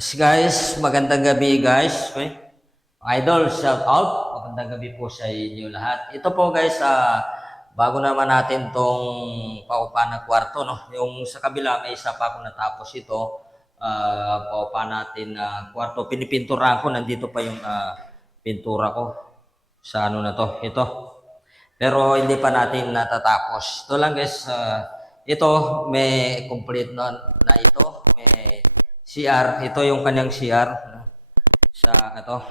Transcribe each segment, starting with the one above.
Yes guys, magandang gabi guys. Okay? Idol, shout out. Magandang gabi po sa inyo lahat. Ito po guys, ah, bago naman natin tong paupa na kwarto, no? Yung sa kabila, may isa pa ako natapos ito. Ah, paupa natin na kwarto. Pinipinturahan ko, nandito pa yung ah, pintura ko. Sa ano na to, ito. Pero hindi pa natin natatapos. Ito lang guys, ah, ito may complete na, na ito. May CR, ito yung kanyang CR sa ito.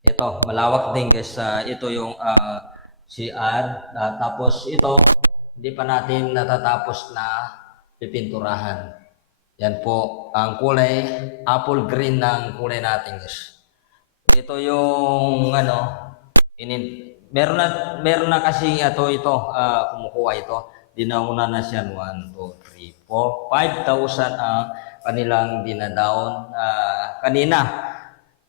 Ito, malawak din guys. Ah, ito yung ah, CR. Ah, tapos ito, hindi pa natin natatapos na pipinturahan. Yan po ang kulay, apple green ng kulay natin guys. Ito yung ano, inin meron na meron na kasi ito ito ah, kumukuha ito. Dinauna na siya 1 2 3 4 5,000 ang kanilang dinadaon ah, kanina.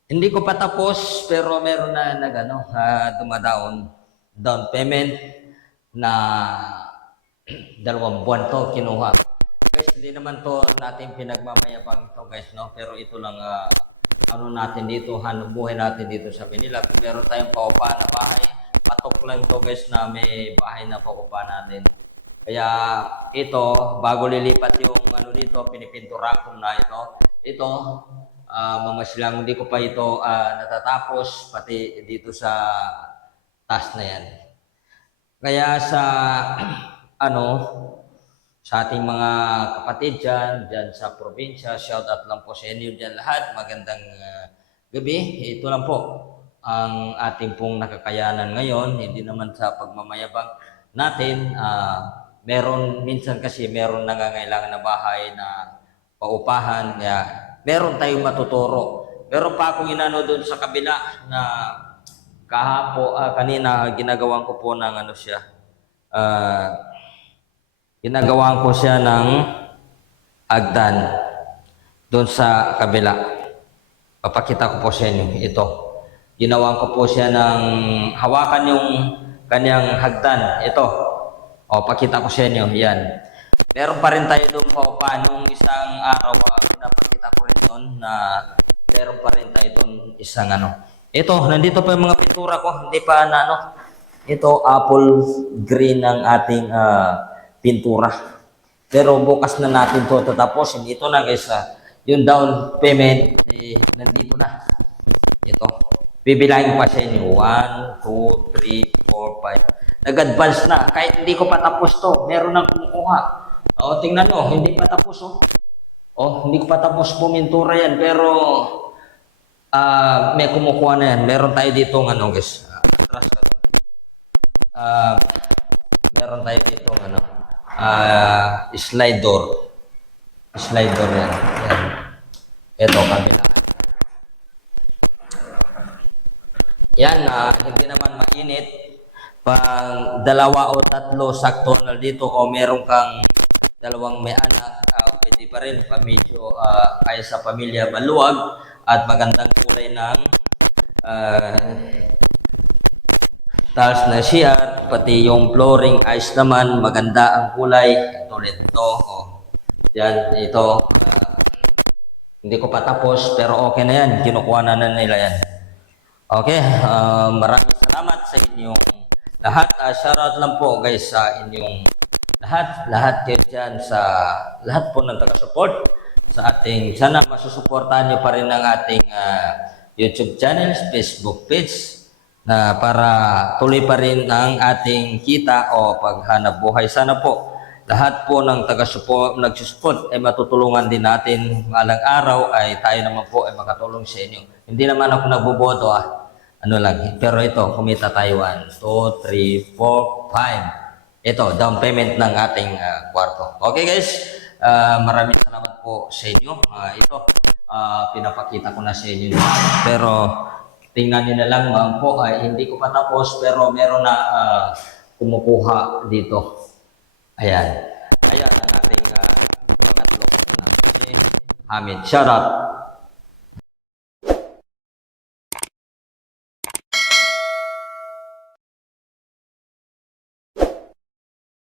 Hindi ko pa tapos pero meron na nagano ah, dumadaon down payment na dalawang buwan to kinuha. Guys, hindi naman to natin pinagmamayabang to guys, no? Pero ito lang ah, ano natin dito, hanap buhay natin dito sa Manila. Kung meron tayong paupa na bahay, patok lang to guys na may bahay na paupa natin. Kaya ito, bago lilipat yung ano dito, pinipintura ko na ito. Ito, ah, mga silang hindi ko pa ito ah, natatapos, pati dito sa taas na yan. Kaya sa ano, sa ating mga kapatid dyan, dyan sa probinsya, shout out lang po sa inyo dyan lahat. Magandang ah, gabi. Ito lang po ang ating pong nakakayanan ngayon. Hindi naman sa pagmamayabang natin. ah, meron, minsan kasi meron nangangailangan na bahay na paupahan. Kaya meron tayong matuturo. Meron pa akong inano doon sa kabila na kahapo, ah, kanina ginagawan ko po ng ano siya. ah, ginagawan ko siya ng agdan doon sa kabila. Papakita ko po sa inyo ito. Ginawan ko po siya ng hawakan yung kanyang hagdan. Ito. O, pakita ko sa inyo. Yan. Meron pa rin tayo doon pa pa. Nung isang araw, ah, pinapakita ko rin doon na meron pa rin tayo doon isang ano. Ito, nandito pa yung mga pintura ko. Hindi pa na ano. Ito, apple green ang ating ah, pintura. Pero bukas na natin to tatapusin. Ito na guys, ah, yung down payment, eh, nandito na. Ito. Bibilangin pa sa inyo. 1, 2, 3, 4, 5. Nag-advance na. Kahit hindi ko pa tapos to, meron nang kumukuha. O, tingnan mo, hindi pa tapos oh. Oh, hindi ko pa tapos pumintura yan. Pero, ah, may kumukuha na yan. Meron tayo dito ng ano guys. Ah, atras ka to. Ah, meron tayo dito ng ano. Ah, slide door. Slide door yan. yan. Ito, kabila. Yan, ah, hindi naman mainit. Pang dalawa o tatlo sakto na dito o meron kang dalawang may anak, ah, pwede pa rin pa medyo ah, kaya sa pamilya maluwag at magandang kulay ng ah, tiles na CR, pati yung flooring ice naman, maganda ang kulay. Tulad ito, oh. Yan, ito. ah, hindi ko pa tapos, pero okay na yan. Kinukuha na na nila yan. Okay, ah, maraming salamat sa inyong lahat. Uh, shoutout lang po guys sa inyong lahat, lahat kayo dyan sa lahat po ng taga-support sa ating, sana masusuportahan nyo pa rin ang ating ah, YouTube channel, Facebook page na para tuloy pa rin ang ating kita o paghanap buhay. Sana po lahat po ng taga-support, nagsusupport ay matutulungan din natin malang araw ay tayo naman po ay makatulong sa inyo. Hindi naman ako nagboboto ah. Ano lang, pero ito, kumita tayo 1, 2, 3, 4, 5. Ito, down payment ng ating ah, kwarto. Okay guys, Ah, maraming salamat po sa inyo. Ah, ito, ah, pinapakita ko na sa inyo. Pero tingnan nyo na lang ma'am po, ay hindi ko pa tapos pero meron na ah, kumukuha dito. Ayan. Ayan ang ating uh, pangatlo na si Hamid. Shout out.